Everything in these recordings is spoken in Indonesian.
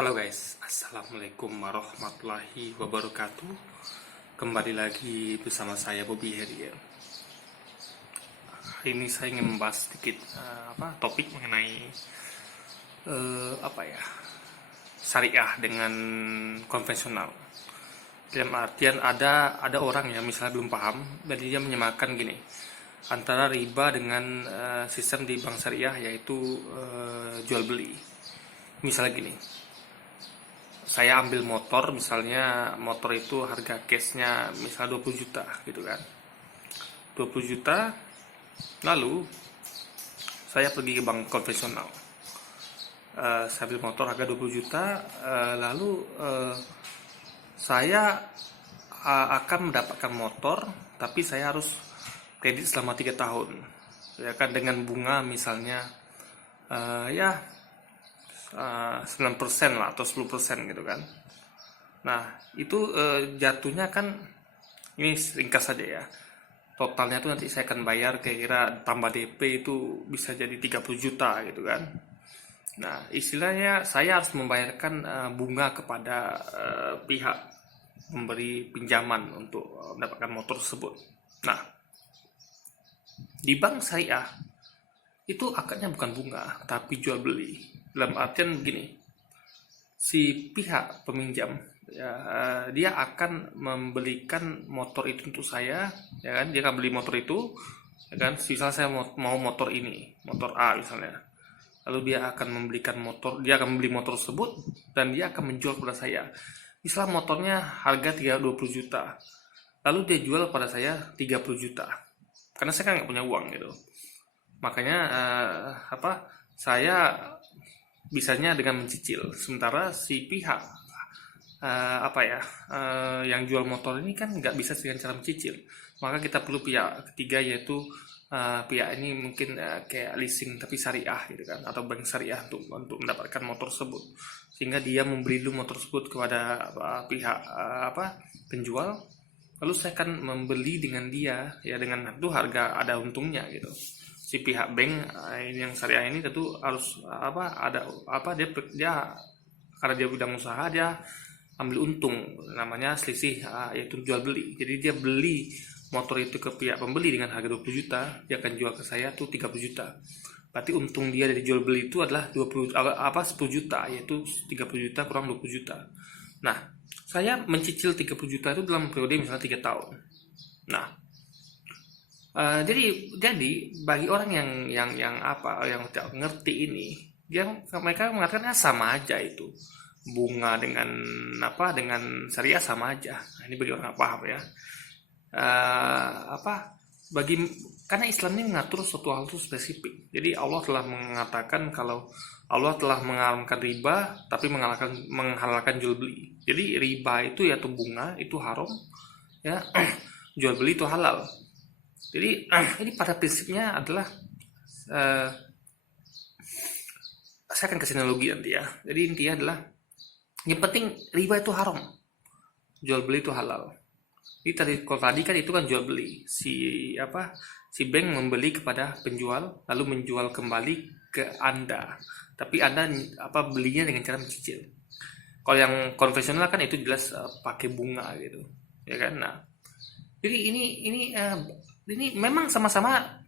Halo guys, Assalamualaikum warahmatullahi wabarakatuh. Kembali lagi bersama saya Bobby Herian. Hari ini saya ingin membahas sedikit topik mengenai syariah dengan konvensional. Dalam artian ada orang yang misalnya belum paham dan dia menyamakan gini antara riba dengan sistem di bank syariah, yaitu jual beli. Misalnya gini, saya ambil motor, misalnya motor itu harga cashnya misalnya 20 juta gitu kan, 20 juta, lalu saya pergi ke bank konvensional, saya ambil motor harga 20 juta, lalu saya akan mendapatkan motor, tapi saya harus kredit selama 3 tahun ya kan, dengan bunga misalnya 9% lah atau 10% gitu kan. Nah itu jatuhnya kan, ini ringkas saja ya, totalnya tuh nanti saya akan bayar kira-kira tambah DP itu bisa jadi 30 juta gitu kan. Nah istilahnya saya harus membayarkan bunga kepada pihak memberi pinjaman untuk mendapatkan motor tersebut. Nah di bank syariah itu akadnya bukan bunga tapi jual beli. Dalam artian begini, si pihak peminjam dia akan membelikan motor itu untuk saya, ya kan? Dia akan beli motor itu, ya kan? Misalnya saya mau motor ini, motor A misalnya. Lalu dia akan dia akan membeli motor tersebut dan dia akan menjual kepada saya. Misalnya motornya harga 20 juta. Lalu dia jual pada saya 30 juta. Karena saya kan nggak punya uang gitu. Makanya saya bisanya dengan mencicil, sementara si pihak yang jual motor ini kan nggak bisa dengan cara mencicil. Maka kita perlu pihak ketiga, yaitu pihak ini mungkin kayak leasing tapi syariah gitu kan, atau bank syariah untuk mendapatkan motor tersebut, sehingga dia membeli dulu motor tersebut kepada pihak penjual, lalu saya akan membeli dengan dia ya, dengan itu harga ada untungnya gitu. Si pihak bank ini yang syariah ini tentu harus dia karena dia bidang usaha, dia ambil untung, namanya selisih, yaitu jual beli. Jadi dia beli motor itu ke pihak pembeli dengan harga 20 juta, dia akan jual ke saya tuh 30 juta. Berarti untung dia dari jual beli itu adalah 10 juta, yaitu 30 juta kurang 20 juta. Nah, saya mencicil 30 juta itu dalam periode misalnya 3 tahun. Nah, jadi bagi orang yang tidak ngerti ini, mereka mengatakan sama aja itu bunga dengan syariah sama aja. Nah, ini bagi orang yang paham ya. Karena Islam ini mengatur suatu hal itu spesifik. Jadi Allah telah mengatakan kalau Allah telah mengharamkan riba tapi menghalalkan jual beli. Jadi riba itu yaitu bunga itu haram ya, jual beli itu halal. Jadi ini pada prinsipnya adalah saya akan kasih analogi nanti ya. Jadi intinya adalah yang penting riba itu haram, jual beli itu halal. Jadi kalau tadi kan itu kan jual beli, si bank membeli kepada penjual lalu menjual kembali ke Anda. Tapi Anda belinya dengan cara mencicil. Kalau yang konvensional kan itu jelas pakai bunga gitu, ya kan. Nah, jadi ini memang sama-sama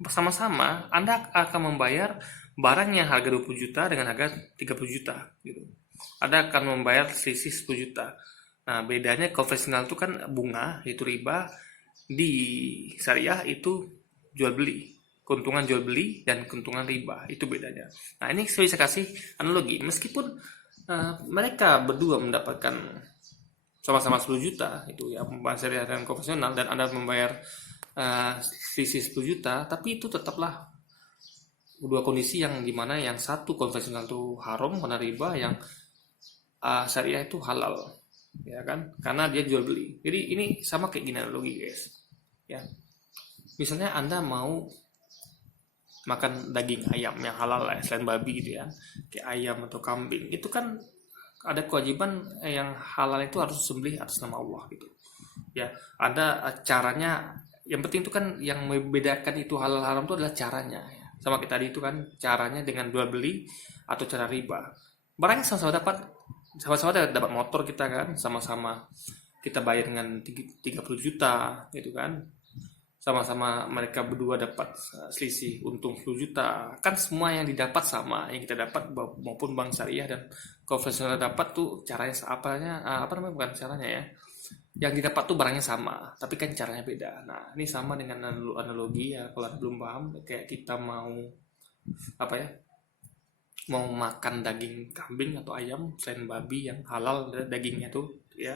Anda akan membayar barang yang harga 20 juta dengan harga 30 juta gitu. Anda akan membayar selisih 10 juta. Nah, bedanya konvensional itu kan bunga, itu riba, di syariah itu jual beli. Keuntungan jual beli dan keuntungan riba, itu bedanya. Nah, ini saya bisa kasih analogi. Meskipun mereka berdua mendapatkan sama-sama 10 juta itu ya, pembayaran syariah dan konvensional, dan Anda membayar selisih 10 juta, tapi itu tetaplah dua kondisi yang dimana yang satu konvensional itu haram karena riba, yang syariah itu halal ya kan, karena dia jual beli. Jadi ini sama kayak gini analogi guys ya. Misalnya Anda mau makan daging ayam yang halal lah, selain babi gitu ya, kayak ayam atau kambing, itu kan ada kewajiban yang halal itu harus sembelih atas nama Allah gitu ya. Ada caranya. Yang penting itu kan yang membedakan itu halal haram itu adalah caranya ya. Sama kita tadi itu kan caranya dengan jual beli atau cara riba. Barangnya sama-sama dapat, sama-sama dapat motor kita kan, sama-sama kita bayar dengan 30 juta gitu kan, sama-sama mereka berdua dapat selisih untung 10 juta, kan semua yang didapat sama yang kita dapat, maupun bank syariah dan konvensional dapat tuh caranya apa namanya, bukan caranya ya, yang didapat tuh barangnya sama tapi kan caranya beda. Nah ini sama dengan analogi ya, kalau belum paham, kayak kita mau apa ya, mau makan daging kambing atau ayam selain babi yang halal dagingnya tuh ya,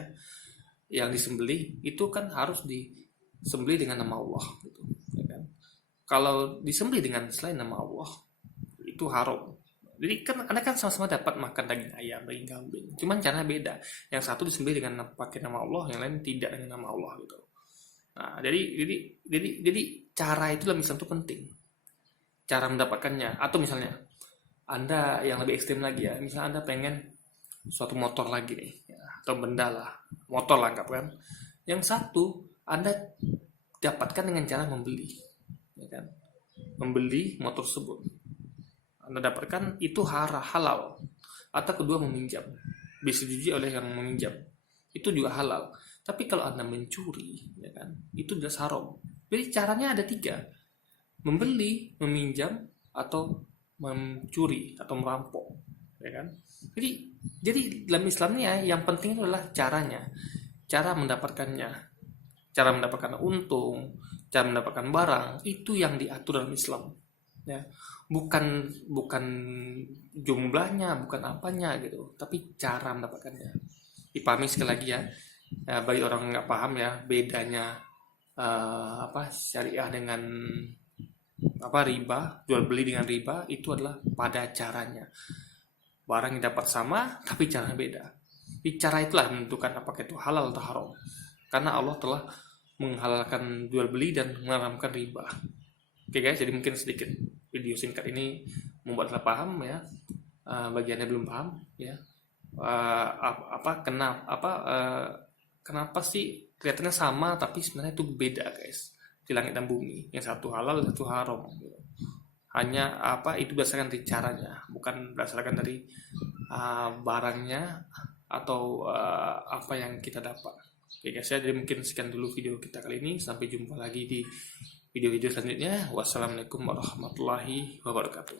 yang disembelih itu kan harus disembelih dengan nama Allah gitu ya kan. Kalau disembelih dengan selain nama Allah itu haram. Jadi kan Anda kan sama-sama dapat makan daging ayam, daging kambing, cuman caranya beda. Yang satu disembelih dengan pakai nama Allah, yang lain tidak dengan nama Allah gitu. Nah jadi cara itu dalam Islam itu penting, cara mendapatkannya. Atau misalnya Anda yang lebih ekstrim lagi ya, misalnya Anda pengen suatu motor lagi nih ya, atau benda lah, motor lah anggap kan. Yang satu Anda dapatkan dengan cara membeli ya kan, membeli motor tersebut Anda dapatkan itu halal. Atau kedua meminjam, disetujui oleh yang meminjam, itu juga halal. Tapi kalau Anda mencuri ya kan, itu jelas haram. Jadi caranya ada tiga: membeli, meminjam, atau mencuri atau merampok ya kan. Jadi dalam Islamnya yang penting itu adalah caranya, cara mendapatkannya, cara mendapatkan untung, cara mendapatkan barang, itu yang diatur dalam Islam ya. Bukan jumlahnya, bukan apanya gitu, tapi cara mendapatkannya. Dipahami sekali lagi ya, bagi orang yang nggak paham ya, bedanya syariah dengan riba, jual beli dengan riba itu adalah pada caranya. Barang yang dapat sama tapi caranya beda. Cara itulah menentukan apakah itu halal atau haram. Karena Allah telah menghalalkan jual beli dan mengharamkan riba. Oke guys, jadi mungkin sedikit video singkat ini membuat Anda paham ya. Bagi Anda belum paham ya, kenapa sih kelihatannya sama tapi sebenarnya itu beda guys, di langit dan bumi, yang satu halal dan satu haram gitu. Hanya itu berdasarkan dari caranya, bukan berdasarkan dari barangnya atau apa yang kita dapat. Oke guys ya, jadi mungkin sekian dulu video kita kali ini. Sampai jumpa lagi di video-video selanjutnya. Wassalamualaikum warahmatullahi wabarakatuh.